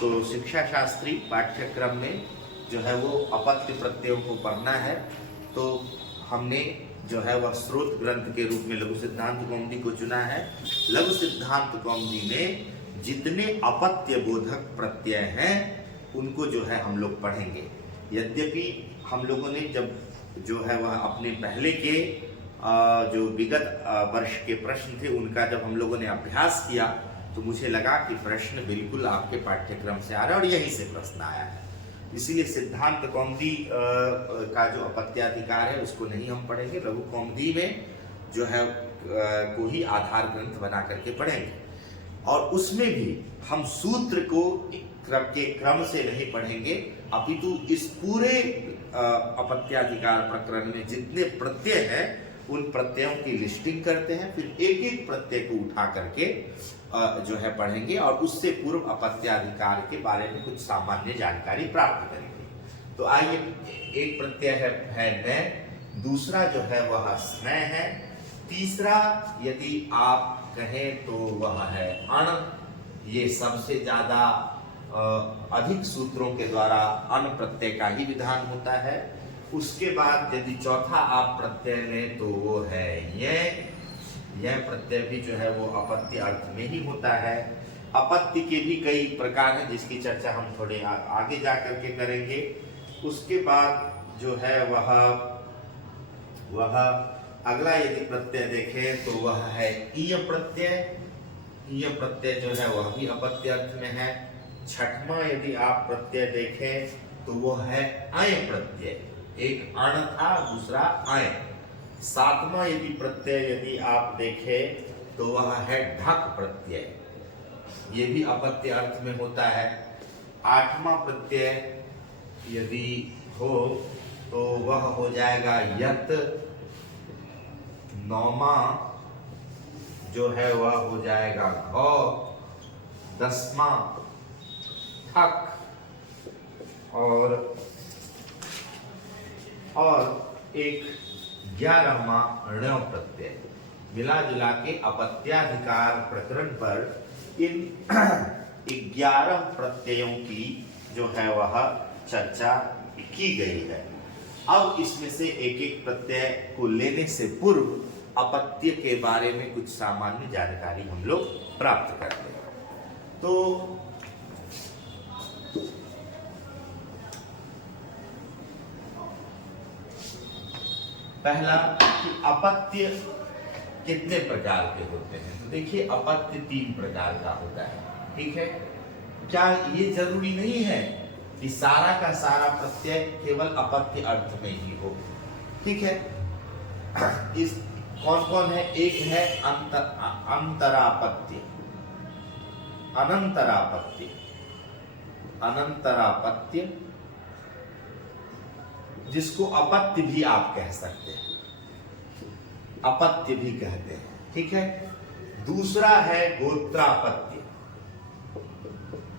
तो शिक्षा शास्त्री पाठ्यक्रम में जो है वो अपत्य प्रत्ययों को पढ़ना है। तो हमने जो है वह स्रोत ग्रंथ के रूप में लघु सिद्धांत कौमुदी को चुना है। लघु सिद्धांत कौमुदी में जितने अपत्य बोधक प्रत्यय हैं उनको जो है हम लोग पढ़ेंगे। यद्यपि हम लोगों ने जब जो है वह अपने पहले के जो विगत वर्ष के प्रश्न थे उनका जब हम लोगों ने अभ्यास किया तो मुझे लगा कि प्रश्न बिल्कुल आपके पाठ्यक्रम से आ रहा है और यहीं से प्रश्न आया है। इसीलिए सिद्धांत कौमुदी का जो अपत्याधिकार है उसको नहीं हम पढ़ेंगे। लघु कौमुदी में जो है को ही आधार ग्रंथ बना करके पढ़ेंगे और उसमें भी हम सूत्र को के क्रम से नहीं पढ़ेंगे, अपितु इस पूरे अपत्याधिकार प्रकरण में जितने प्रत्यय हैं उन प्रत्ययों की लिस्टिंग करते हैं, फिर एक एक प्रत्यय को उठा करके जो है पढ़ेंगे और उससे पूर्व अपत्याधिकार के बारे में कुछ सामान्य जानकारी प्राप्त करेंगे। तो आइए, एक प्रत्यय है न, दूसरा जो है वह स्नेह है, तीसरा यदि आप कहें तो वह है अण। ये सबसे ज्यादा अधिक सूत्रों के द्वारा अण प्रत्यय का ही विधान होता है। उसके बाद यदि चौथा आप प्रत्यय लें तो वो है यह प्रत्यय भी जो है वो अपत्य अर्थ में ही होता है। अपत्य के भी कई प्रकार हैं जिसकी चर्चा हम थोड़े आगे जा करके करेंगे। उसके बाद जो है वह अगला यदि प्रत्यय देखें तो वह है ईय प्रत्यय। ईय प्रत्यय जो है वह भी अपत्य अर्थ में है। छठवां यदि आप प्रत्यय देखें तो वह है अय प्रत्यय, एक अण था दूसरा अय। सातवां यदि प्रत्यय यदि आप देखें तो वह है ढक प्रत्यय, ये भी अपत्य अर्थ में होता है। आठवां प्रत्यय यदि हो तो वह हो जाएगा यत। नौवां जो है वह हो जाएगा घ। दसवां ठक और एक 11वां ण्य प्रत्यय। मिला जुला के अपत्याधिकार प्रकरण पर इन 11 प्रत्ययों की जो है वह चर्चा की गई है। अब इसमें से एक एक प्रत्यय को लेने से पूर्व अपत्य के बारे में कुछ सामान्य जानकारी हम लोग प्राप्त करते हैं। तो पहला कि अपत्य कितने प्रकार के होते हैं। तो देखिए, अपत्य 3 प्रकार का होता है, ठीक है। क्या ये जरूरी नहीं है कि सारा का सारा प्रत्यय केवल अपत्य अर्थ में ही हो, ठीक है। इस कौन कौन है? एक है अंतरापत्य, अनंतरापत्य, अनंतरापत्य जिसको अपत्य भी आप कह सकते हैं, अपत्य भी कहते हैं, ठीक है। दूसरा है गोत्रापत्य,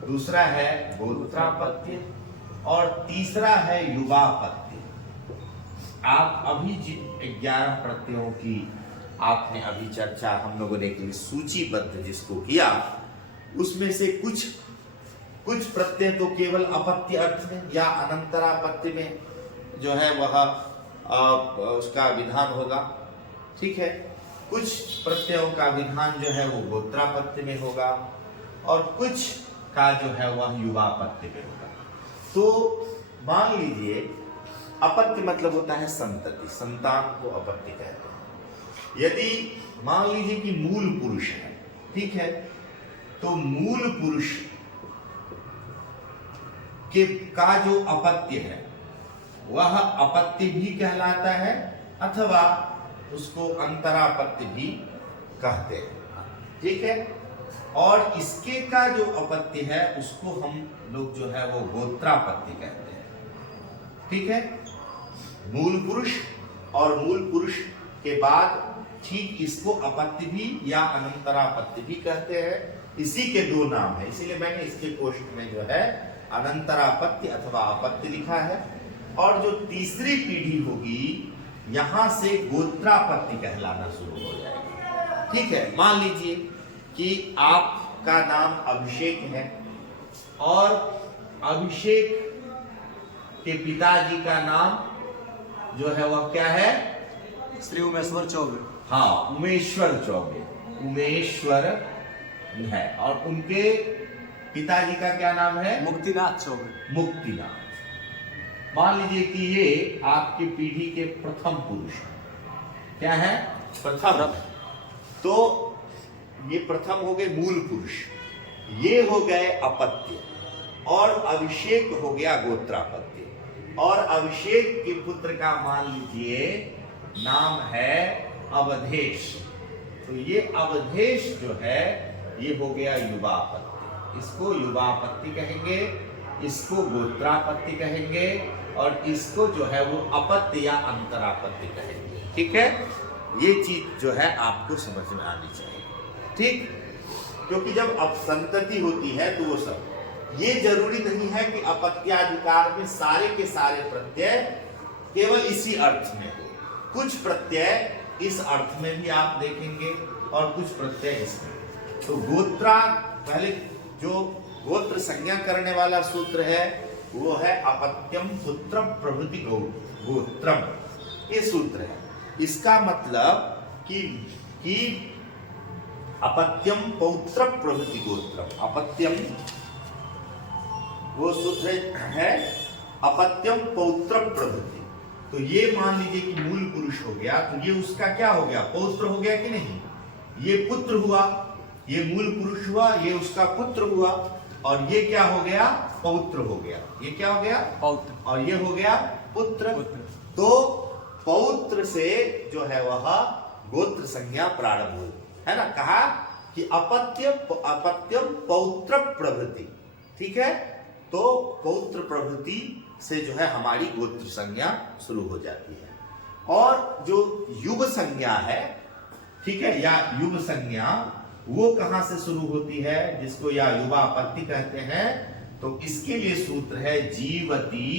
दूसरा है गोत्रापत्य और तीसरा है युवापत्य। आप अभी जिन 11 प्रत्ययों की आपने अभी चर्चा हम लोगों ने की सूचीबद्ध जिसको किया, उसमें से कुछ प्रत्यय तो केवल अपत्य अर्थ में या अनंतरापत्य में जो है वह उसका विधान होगा, ठीक है। कुछ प्रत्ययों का विधान जो है वो गोत्रापत्य में होगा और कुछ का जो है वह युवापत्य में होगा। तो मान लीजिए, अपत्य मतलब होता है संतति, संतान को अपत्य कहते हैं। यदि मान लीजिए कि मूल पुरुष है, ठीक है, तो मूल पुरुष के का जो अपत्य है वह अपत्य भी कहलाता है अथवा उसको अंतरापत्य भी कहते हैं, ठीक है। और इसके का जो अपत्य है उसको हम लोग जो है वो गोत्रापत्य कहते हैं, ठीक है। मूल पुरुष और मूल पुरुष के बाद ठीक इसको अपत्य भी या अनंतरापत्य भी कहते हैं। इसी के 2 नाम है, इसीलिए मैंने इसके कोष्ठ में जो है अनंतरापत्य अथवा अपत्य लिखा है। और जो तीसरी पीढ़ी होगी यहां से गोत्रापत्य कहलाना शुरू हो जाएगा, ठीक है। मान लीजिए कि आपका नाम अभिषेक है, और अभिषेक के पिताजी का नाम जो है वह क्या है? श्री उमेश्वर चौबे। हाँ, उमेश्वर चौबे, उमेश्वर है। और उनके पिताजी का क्या नाम है? मुक्तिनाथ चौबे। मुक्तिनाथ। मान लीजिए कि ये आपकी पीढ़ी के प्रथम पुरुष हैं। क्या है? प्रथम। तो ये प्रथम हो गए मूल पुरुष, ये हो गए अपत्य, और अभिषेक हो गया गोत्रापत्य। और अभिषेक के पुत्र का मान लीजिए नाम है अवधेश। तो ये अवधेश जो है ये हो गया युवापत्य। इसको युवापत्य कहेंगे, इसको गोत्रापत्य कहेंगे, और इसको जो है वो अपत्य या अंतरापत्य कहेंगे। ठीक है, ये चीज जो है आपको समझ में आनी चाहिए। ठीक, क्योंकि जब अपसंतति होती है तो वो सब, ये जरूरी नहीं है कि अपत्याधिकार में सारे के सारे प्रत्यय केवल इसी अर्थ में हो। कुछ प्रत्यय इस अर्थ में भी आप देखेंगे और कुछ प्रत्यय इसमें। तो गोत्रा, पहले जो गोत्र संज्ञा करने वाला सूत्र है वो है अपत्यम पुत्रम प्रभृति गोत्रम, ये सूत्र है। इसका मतलब कि अपत्यम पौत्र प्रभृति गोत्रम, अपत्यम वो सूत्र है अपत्यम पौत्र प्रभृति। तो ये मान लीजिए कि मूल पुरुष हो गया, तो ये उसका क्या हो गया? पौत्र हो गया कि नहीं? ये पुत्र हुआ, ये मूल पुरुष हुआ, ये उसका पुत्र हुआ, और ये क्या हो गया? पौत्र हो गया। ये क्या हो गया? पौत्र। और ये हो गया पुत्र। तो पौत्र से जो है वह गोत्र संज्ञा प्रारंभ हुई, है ना? कहा कि अपत्यम पौत्र प्रभृति। ठीक है, तो पौत्र प्रभृति से जो है हमारी गोत्र संज्ञा शुरू हो जाती है। और जो युग संज्ञा है, ठीक है, या युग संज्ञा, वो कहां से शुरू होती है? जिसको या युवापत्ति कहते हैं। तो इसके लिए सूत्र है जीवती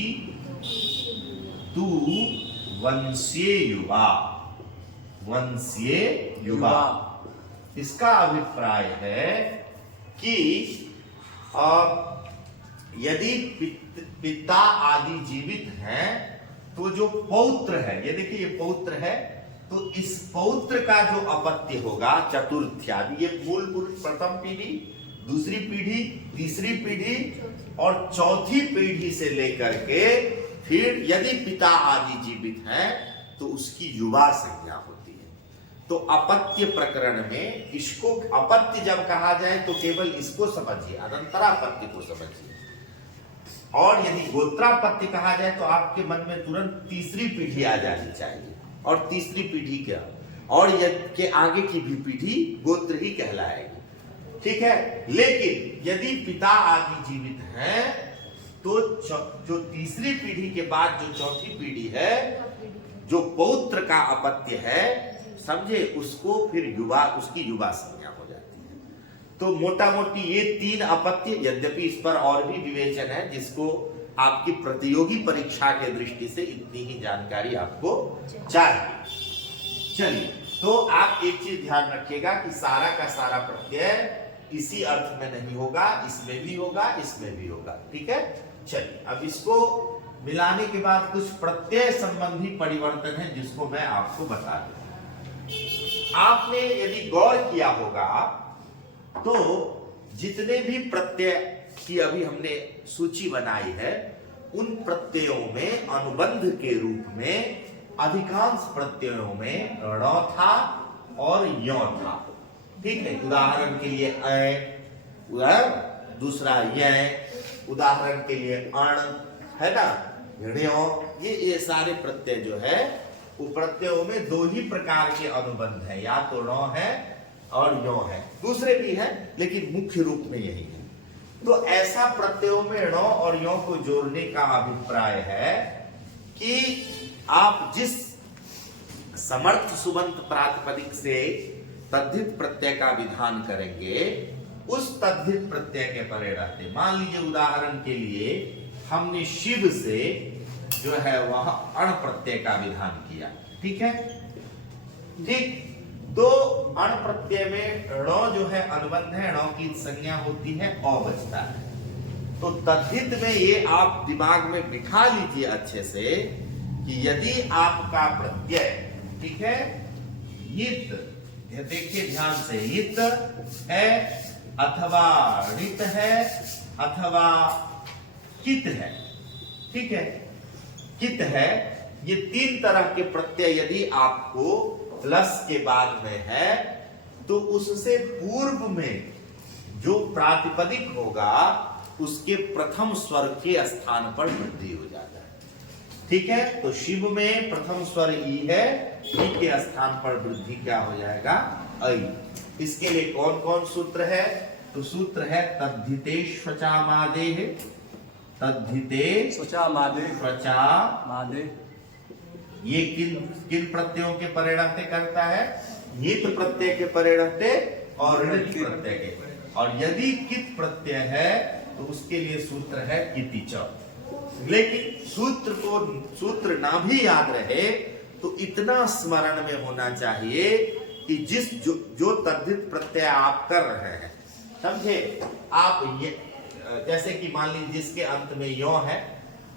तू वंशीय युवा, वंशीय युवा। इसका अभिप्राय है कि यदि पिता आदि जीवित हैं तो जो पौत्र है, ये देखिए ये पौत्र है, तो इस पौत्र का जो अपत्य होगा चतुर्थ्यादि, ये मूल पुरुष प्रथम पीढ़ी, दूसरी पीढ़ी, तीसरी पीढ़ी और चौथी पीढ़ी से लेकर के फिर यदि पिता आदि जीवित हैं तो उसकी युवा संज्ञा होती है। तो अपत्य प्रकरण में इसको अपत्य जब कहा जाए तो केवल इसको समझिए, अनंतरापत्य को समझिए। और यदि गोत्रापत्य कहा जाए तो आपके मन में तुरंत तीसरी पीढ़ी आ जानी चाहिए, और तीसरी पीढ़ी क्या, और के आगे की भी पीढ़ी गोत्र ही कहलाएगी। ठीक है, लेकिन यदि पिता आदि जीवित हैं तो जो तीसरी पीढ़ी के बाद जो चौथी पीढ़ी है, जो पौत्र का अपत्य है, समझे, उसको फिर युवा, उसकी युवा संज्ञा हो जाती है। तो मोटा मोटी ये तीन अपत्य, यद्यपि इस पर और भी विवेचन है जिसको आपकी प्रतियोगी परीक्षा के दृष्टि से इतनी ही जानकारी आपको चाहिए। चलिए, तो आप एक चीज ध्यान रखिएगा कि सारा का सारा प्रत्यय इसी अर्थ में नहीं होगा, इसमें भी होगा, इसमें भी होगा। ठीक है, चलिए अब इसको मिलाने के बाद कुछ प्रत्यय संबंधी परिवर्तन है जिसको मैं आपको बता दूं। आपने यदि गौर किया होगा तो जितने भी प्रत्यय की अभी हमने सूची बनाई है, उन प्रत्ययों में अनुबंध के रूप में अधिकांश प्रत्ययों में ण था और य था। ठीक है, उदाहरण के लिए दूसरा य, उदाहरण के लिए अण, है ना, ये सारे प्रत्यय जो है वो प्रत्ययों में दो ही प्रकार के अनुबंध है, या तो ण है और यो है, दूसरे भी हैं लेकिन मुख्य रूप में यही है। तो ऐसा प्रत्ययों में ण और यो को जोड़ने का अभिप्राय है कि आप जिस समर्थ सुबंत प्रातिपदिक से तद्धित प्रत्यय का विधान करेंगे, उस तद्धित प्रत्यय के परे रहते। मान लीजिए उदाहरण के लिए हमने शिव से जो है वह अण प्रत्यय का विधान किया। ठीक है, ठीक, तो अण प्रत्यय में ण जो है अनुबंध है, ण की संज्ञा होती है, अ बचता है। तो तद्धित में ये आप दिमाग में बिठा लीजिए अच्छे से कि यदि आपका प्रत्यय, ठीक है, इत, देखिए ध्यान से, इत है अथवा ऋत है अथवा कित है, ठीक है, कित है, ये तीन तरह के प्रत्यय यदि आपको प्लस के बाद में है तो उससे पूर्व में जो प्रातिपदिक होगा उसके प्रथम स्वर के स्थान पर वृद्धि हो जाता है, ठीक है। तो शिव में प्रथम स्वर ई है, ई के स्थान पर वृद्धि क्या हो जाएगा, ऐ। इसके लिए कौन कौन सूत्र है, तो सूत्र है तद्धिते स्वचा मादे, तद्धिते स्वचा मादे स्वचा मादे। ये किन किन प्रत्ययों के परिणते करता है, नित प्रत्यय के परिणते और ऋत प्रत्यय के। और यदि कित प्रत्यय है तो उसके लिए सूत्र है कितिच। लेकिन सूत्र ना भी याद रहे तो इतना स्मरण में होना चाहिए कि जो तद्धित प्रत्यय आप कर रहे हैं, समझे आप, ये जैसे कि मान लीजिए जिसके अंत में यो है,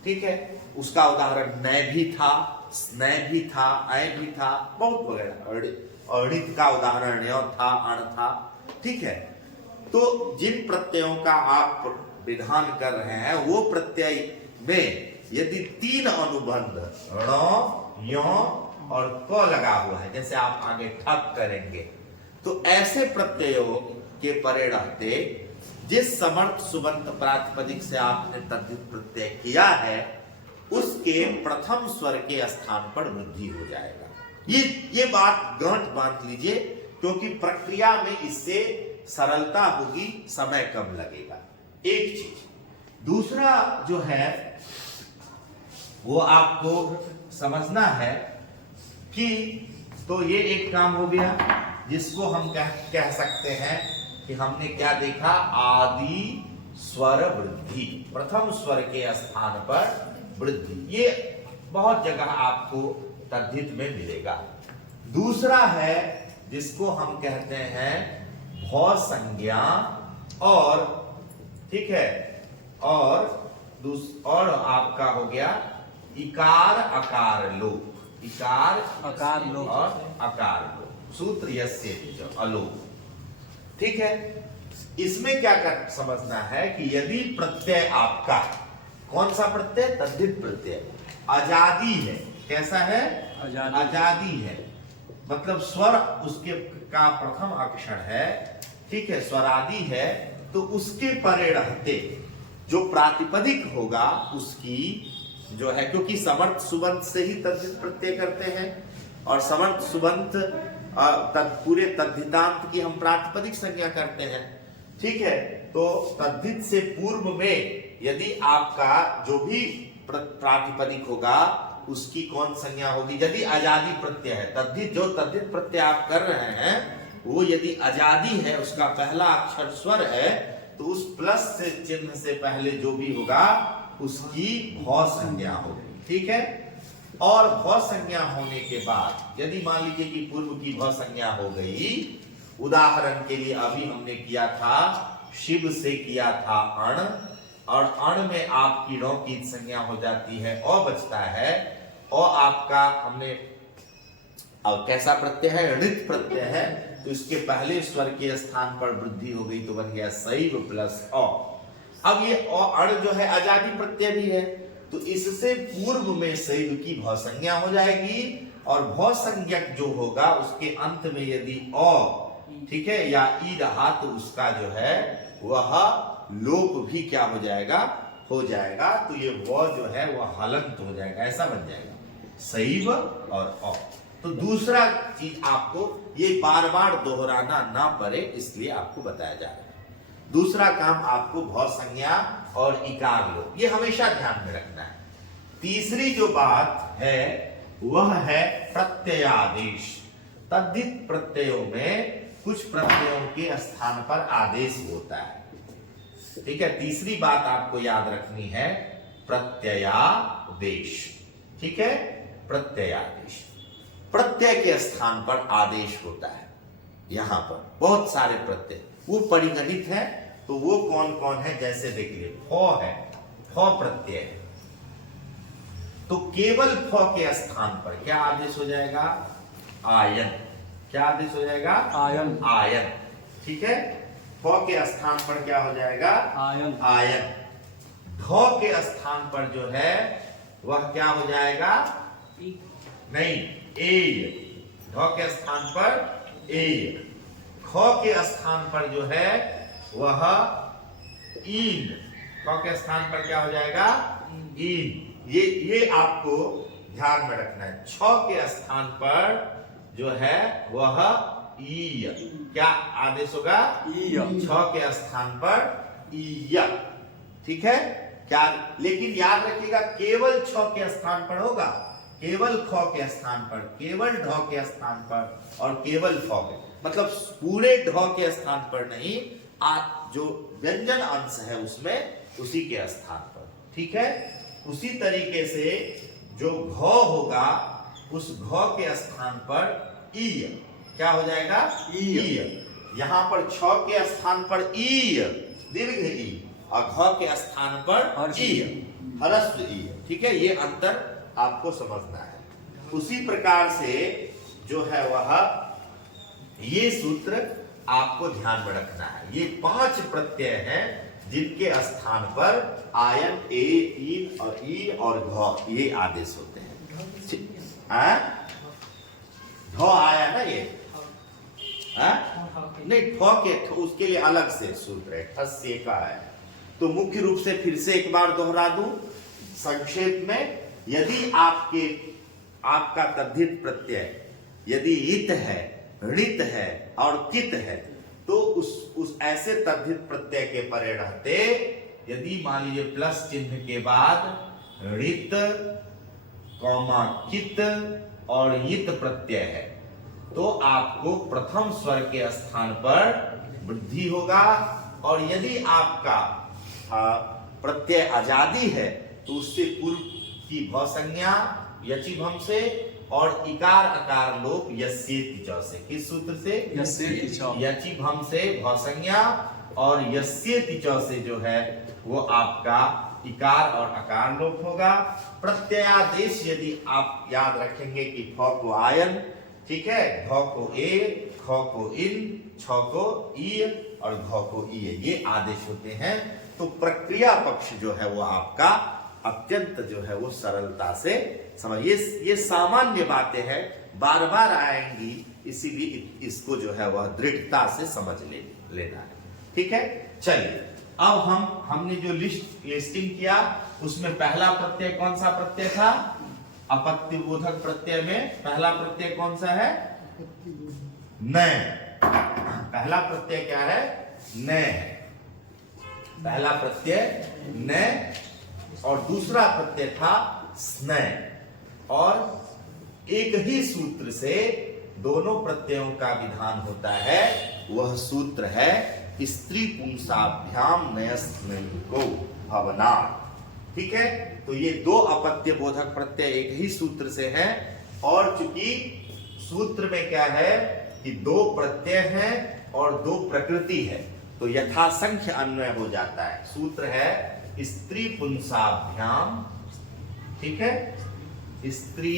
ठीक है, उसका उदाहरण नय भी था, स्नय भी था, अय भी था, बहुत वगैरह। अणित का उदाहरण यो था, अण था, ठीक है। तो जिन प्रत्ययों का आप विधान कर रहे हैं वो प्रत्यय में यदि तीन अनुबंध ण, यो और क लगा हुआ है, जैसे आप आगे ठक करेंगे, तो ऐसे प्रत्ययों के परे रहते जिस समर्थ सुबंत प्रातिपदिक से आपने तद्धित प्रत्यय किया है उसके प्रथम स्वर के स्थान पर वृद्धि हो जाएगा। ये बात गांठ बांध लीजिए, क्योंकि प्रक्रिया में इससे सरलता होगी, समय कम लगेगा, एक चीज। दूसरा जो है वो आपको समझना है कि, तो ये एक काम हो गया जिसको हम कह सकते हैं कि हमने क्या देखा, आदि स्वर वृद्धि, प्रथम स्वर के स्थान पर वृद्धि। ये बहुत जगह आपको तद्धित में मिलेगा। दूसरा है जिसको हम कहते हैं भौ संज्ञा, और ठीक है, और आपका हो गया इकार अकार लोप, इकार अकार लोप और अकार लोप, सूत्र यस्य जो अलोप, ठीक है। इसमें क्या कर समझना है कि यदि प्रत्यय आपका कौन सा प्रत्यय, तद्धित प्रत्यय आजादी है, कैसा है, आजादी है, मतलब स्वर उसके का प्रथम अक्षर है, ठीक है, स्वरादि है, तो उसके परे रहते जो प्रातिपदिक होगा उसकी जो है, क्योंकि समर्थ सुबंत से ही तद्धित प्रत्यय करते हैं और समर्थ सुबंत पूरे तद्धितांत की हम प्रातिपदिक संज्ञा करते हैं, ठीक है। तो तद्धित से पूर्व में यदि आपका जो भी प्रातिपदिक होगा उसकी कौन संज्ञा होगी, यदि आजादी प्रत्यय है, तद्धित जो तद्धित प्रत्यय आप कर रहे हैं वो यदि आजादी है, उसका पहला अक्षर स्वर है, तो उस प्लस से चिन्ह से पहले जो भी होगा उसकी भौ संज्ञा होगी, ठीक है। और भौ संज्ञा होने के बाद यदि मान लीजिए कि पूर्व की भौ संज्ञा हो गई, उदाहरण के लिए अभी हमने किया था, शिव से किया था अण, और अण में आपकी रो की संज्ञा हो जाती है, अ बचता है, और आपका हमने और कैसा प्रत्यय है, ऋत प्रत्यय है, तो इसके पहले स्वर के स्थान पर वृद्धि हो गई तो बन गया शैव प्लस अ। अब ये अण जो है आजादी प्रत्यय भी है, तो इससे पूर्व में शैव की भौ संज्ञा हो जाएगी, और भौ संज्ञक जो होगा उसके अंत में यदि अ, ठीक है, या ई रहा तो उसका जो है वह लोप भी क्या हो जाएगा, हो जाएगा। तो ये वो जो है वह हलंत हो जाएगा, ऐसा बन जाएगा शैव और अ। तो दूसरा चीज आपको ये बार बार दोहराना ना पड़े इसलिए आपको बताया जा रहा है। दूसरा काम आपको भौ संज्ञा और इकार लोप, ये हमेशा ध्यान में रखना है। तीसरी जो बात है वह है प्रत्ययादेश। तद्धित प्रत्ययों में कुछ प्रत्ययों के स्थान पर आदेश होता है, ठीक है। तीसरी बात आपको याद रखनी है प्रत्ययादेश, ठीक है, प्रत्ययादेश, प्रत्यय के स्थान पर आदेश होता है। यहां पर बहुत सारे प्रत्यय वो परिगणित है, तो वो कौन कौन है, जैसे देखिए फ है, फ प्रत्यय है, तो केवल फ के स्थान पर क्या आदेश हो जाएगा, आयन। क्या आदेश हो जाएगा, आयन। आयन। ठीक है, फ के स्थान पर क्या हो जाएगा, आयन। आयन। ध के स्थान पर जो है वह क्या हो जाएगा, नहीं, एय। ध के स्थान पर एय। ख के स्थान पर जो है वह ईन। ख के स्थान पर क्या हो जाएगा, ईन। ये आपको ध्यान में रखना है। छ के स्थान पर जो है वह ईय। क्या आदेश होगा, ईय। छ के स्थान पर ईय। ठीक है क्या, लेकिन याद रखिएगा केवल छ के स्थान पर होगा, केवल ख के स्थान पर, केवल ढ के स्थान पर और केवल फ के, मतलब पूरे ढ के स्थान पर नहीं, जो व्यंजन अंश है उसमें उसी के स्थान पर। ठीक है, उसी तरीके से जो घ होगा उस घ के स्थान पर ईय। क्या हो जाएगा, ईय। यहां पर छ के स्थान पर ईय, दीर्घ ई, और घ के स्थान पर ईय, ह्रस्व ई। ठीक है, ये अंतर आपको समझना है। उसी प्रकार से जो है वह ये सूत्र आपको ध्यान में रखना है। ये 5 प्रत्यय हैं जिनके स्थान पर आयन, ए, ईन और ई और घ ये आदेश होते हैं। ध आया ना ये, नहीं, ठ के उसके लिए अलग से सूत्र है, ठस्य का है। तो मुख्य रूप से फिर से एक बार दोहरा दूं संक्षेप में, यदि आपका तद्धित प्रत्यय यदि इत है, ऋत है और कित है, तो उस ऐसे तद्धित प्रत्यय के परे रहते, यदि मान लीजिए प्लस चिन्ह के बाद ऋत, कौमा कित और यित प्रत्यय है, तो आपको प्रथम स्वर के स्थान पर वृद्धि होगा। और यदि आपका प्रत्यय आजादी है तो उससे पूर्व की भ संज्ञा यचि भम से और इकार अकार लोप यस्येति च से। किस सूत्र से, यस्येति च। यचि भम से भ संज्ञा और यस्येति च से जो है वो आपका इकार और अकार लोप होगा। प्रत्ययादेश यदि आप याद रखेंगे कि फ को आयन, ठीक है, घ को ए, ख को इन, छ को ई और घ को ई, ये आदेश होते हैं। तो प्रक्रिया पक्ष जो है वो आपका अत्यंत जो है वो सरलता से समझ, ये सामान्य बातें हैं, बार बार आएंगी, इसीलिए इसको जो है वह दृढ़ता से समझ लेना है। ठीक है, चलिए अब हमने जो लिस्टिंग किया उसमें पहला प्रत्यय कौन सा प्रत्यय था, अपत्य बोधक प्रत्यय में पहला प्रत्यय कौन सा है, न। पहला प्रत्यय क्या है, न है, पहला प्रत्यय न, और दूसरा प्रत्यय था स्न। और एक ही सूत्र से दोनों प्रत्ययों का विधान होता है, वह सूत्र है स्त्री पुंसाभ्याम नयस्को भवना। ठीक है, तो ये दो अपत्य बोधक प्रत्यय एक ही सूत्र से हैं, और चूंकि सूत्र में क्या है कि दो प्रत्यय हैं और दो प्रकृति है, तो यथासंख्य अन्वय हो जाता है। सूत्र है स्त्री पुंसाभ्याम, ठीक है, स्त्री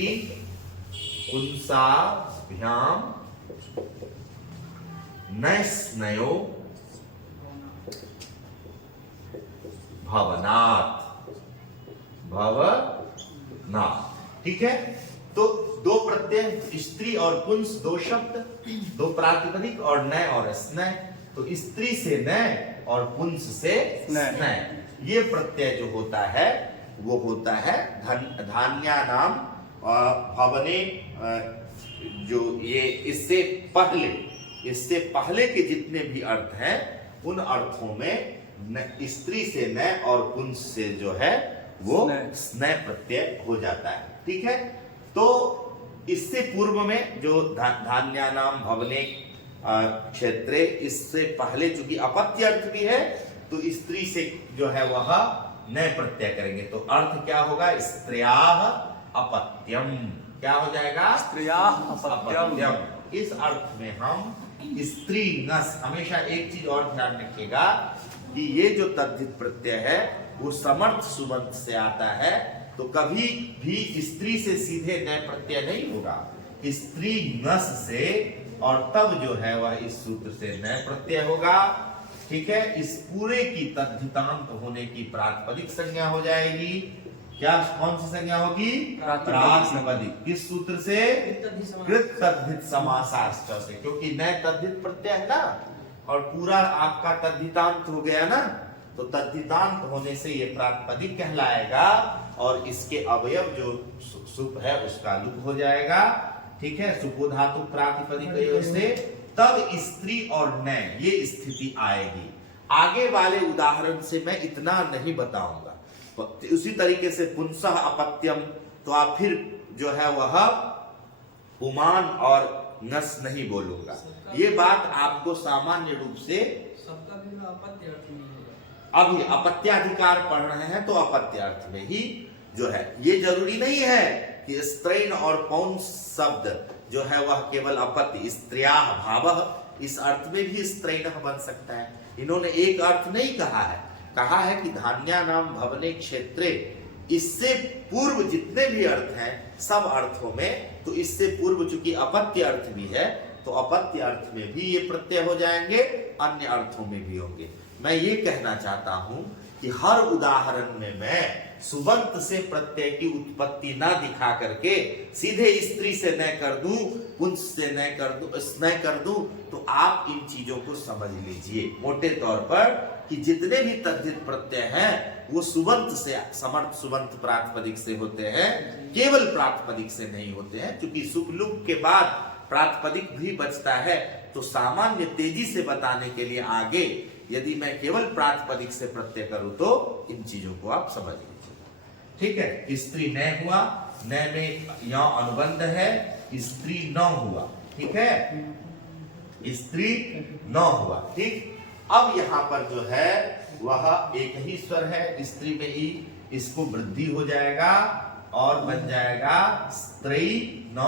पुंसाभ्याम नयस्नयो भवनात्, भवनात्। ठीक है, तो दो प्रत्यय स्त्री और पुंस, दो शब्द, दो प्रातिपदिक और नय और स्नय। तो स्त्री से नय और पुंस से स्नय, ये प्रत्यय जो होता है वो होता है धान्या नाम भवने। जो ये इससे पहले के जितने भी अर्थ हैं उन अर्थों में स्त्री से न और पुंस से जो है वो स्नय प्रत्यय हो जाता है। ठीक है, तो इससे पूर्व में जो धान्यानाम भवने क्षेत्रे, इससे पहले चूंकि अपत्य अर्थ भी है तो स्त्री से जो है वह नय प्रत्यय करेंगे, तो अर्थ क्या होगा, स्त्रियाः अपत्यम। क्या हो जाएगा, स्त्रियाः अपत्यम। इस अर्थ में हम स्त्री नस, हमेशा एक चीज और ध्यान रखिएगा, कि ये जो तद्धित प्रत्यय है वो समर्थ सुबंत से आता है, तो कभी भी स्त्री से सीधे नए प्रत्यय नहीं होगा, स्त्री नस से, और तब जो है वह इस सूत्र से नए प्रत्यय होगा। ठीक है, इस पूरे की तद्धितांत होने की प्रातिपदिक संज्ञा हो जाएगी। क्या कौन सी संज्ञा होगी? प्रातिपदिक। किस सूत्र से? कृत तद्धित समासाश्च से, क्योंकि नए तद्धित प्रत्यय है ना, और पूरा आपका तद्धितांत हो गया ना, तो तद्धितांत होने से ये प्रातिपदिक कहलाएगा, और इसके अवयव जो सुप है उसका लुप हो जाएगा। ठीक है, सुपो धातु प्रातिपदिक से तब स्त्री और नय ये स्थिति आएगी। आगे वाले उदाहरण से मैं इतना नहीं बताऊंगा। उसी तरीके से पुंसः अपत्यम, तो आप फिर जो है वह पुमान और नस नहीं बोलूंगा। ये बात आपको सामान्य रूप से सबका भी अपत्य अर्थ में होगा। अभी अपत्याधिकार पढ़ रहे हैं तो अपत्यार्थ में ही जो है, ये जरूरी नहीं है कि स्त्रैण और पौंस शब्द जो है वह केवल अपत्य, स्त्रियाः भावः, इस अर्थ में भी स्त्रैण बन सकता है। इन्होंने एक अर्थ नहीं कहा है, कहा है कि धान्यानाम भवने क्षेत्रे, इससे पूर्व जितने भी अर्थ हैं सब अर्थों में, तो इससे पूर्व चूंकि अपत्य अर्थ भी है, तो अपत्य अर्थ में भी ये प्रत्यय हो जाएंगे, अन्य अर्थों में भी होंगे। मैं ये कहना चाहता हूं कि हर उदाहरण में मैं सुबंत से प्रत्यय की उत्पत्ति ना दिखा करके सीधे स्त्री से न कर दूं, पुंस से न कर दूं, स्नय कर दूं, तो आप इन चीजों को समझ लीजिए मोटे तौर पर कि जितने भी तद्धित प्रत्यय हैं वो सुबंत से, समर्थ सुबंत प्रातिपदिक से होते हैं, केवल प्रातिपदिक से नहीं होते हैं। क्योंकि सुपलुप के बाद प्रातिपदिक भी बचता है, तो सामान्य तेजी से बताने के लिए आगे यदि मैं केवल प्रातिपदिक से प्रत्यय करूं तो इन चीजों को आप समझ लीजिए। ठीक है, स्त्री न हुआ, न में यौ अनुबंध है, स्त्री न हुआ। ठीक है, स्त्री न हुआ। ठीक, अब यहाँ पर जो है वह एक ही स्वर है, स्त्री में ई, इसको वृद्धि हो जाएगा और बन जाएगा स्त्री न,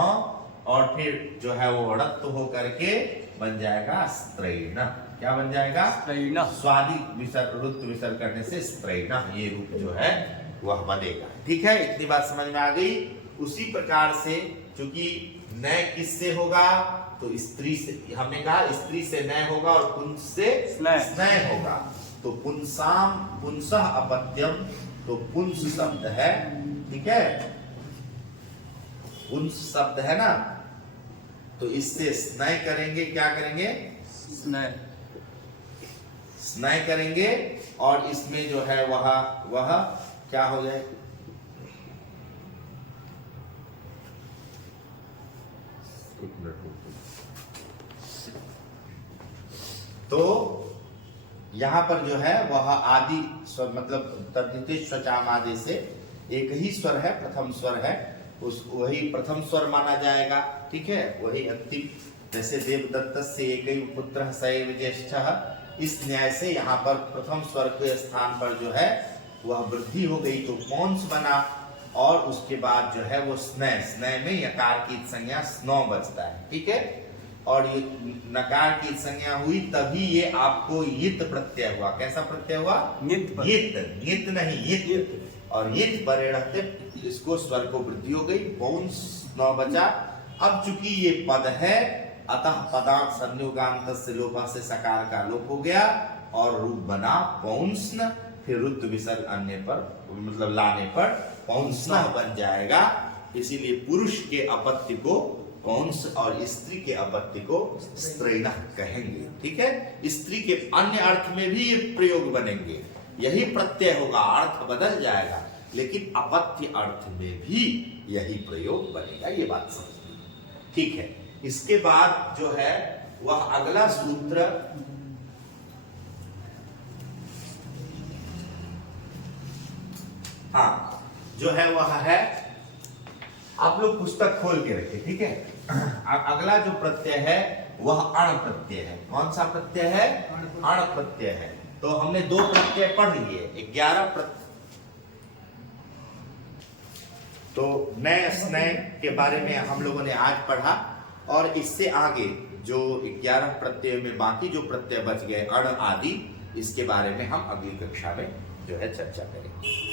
और फिर जो है वो णत्व हो करके बन जाएगा स्त्रैण। क्या बन जाएगा? स्त्रैण। स्वादि विसर्ग, रुत्व विसर्ग करने से स्त्रैण ये रूप जो है वह बनेगा। ठीक है, इतनी बात समझ में आ गई। उसी प्रकार से चूंकि न किससे होगा, तो स्त्री से, हमने कहा स्त्री से न होगा और पुंस से स्नय होगा, तो पुंसाम, पुंसः अपत्यम, तो पुंस शब्द है। ठीक है, पुंस शब्द है ना, तो इससे स्नय करेंगे, क्या करेंगे? स्नय, स्नय करेंगे, और इसमें जो है वह क्या हो जाए? तो यहां पर जो है वह आदि स्वर, मतलब तद्धित स्वचाम आदि से एक ही स्वर है, प्रथम स्वर है, उस वही प्रथम स्वर माना जाएगा। ठीक है, वही अंतिम, जैसे देवदत्त से एक पुत्र सैव ज्येष्ठः, इस न्याय से यहाँ पर प्रथम स्वर के स्थान पर जो है वह वृद्धि हो गई तो पौंस बना, और उसके बाद जो है वो स्नय, स्नय में यकार की संज्ञा स्नो बचता है। ठीक है, और ये नकार की संज्ञा हुई तभी ये आपको यित प्रत्यय हुआ। कैसा प्रत्यय हुआ? यित। यित नहीं, यित, और यित परेणते, इसको स्वर को वृद्धि हो गई, पौंस स्नो बचा। अब चूंकि ये पद है, अतः पदांत संयोगांत से लोपा से सकार का लोप हो गया और रूप बना पौंस्न, फिर रुत्व विसर्ग अन्य पर, मतलब लाने पर पौंस्न बन जाएगा। इसीलिए पुरुष के अपत्य को पौंस और स्त्री के अपत्य को स्त्रैण कहेंगे। ठीक है, स्त्री के अन्य अर्थ में भी ये प्रयोग बनेंगे, यही प्रत्यय होगा, अर्थ बदल जाएगा, लेकिन अपत्य अर्थ में भी यही प्रयोग बनेगा, ये बात समझिए। ठीक है, इसके बाद जो है वह अगला सूत्र जो है वह है, आप लोग पुस्तक खोल के रखें। ठीक है, अगला जो प्रत्यय है वह अण प्रत्यय है। कौन सा प्रत्यय है? अण प्रत्यय है। तो हमने 2 प्रत्यय पढ़ लिए, 11 प्रत्यय। तो नए स्नय के बारे में हम लोगों ने आज पढ़ा, और इससे आगे जो 11 प्रत्यय में बाकी जो प्रत्यय बच गए अण आदि, इसके बारे में हम अगली कक्षा में जो है चर्चा करेंगे।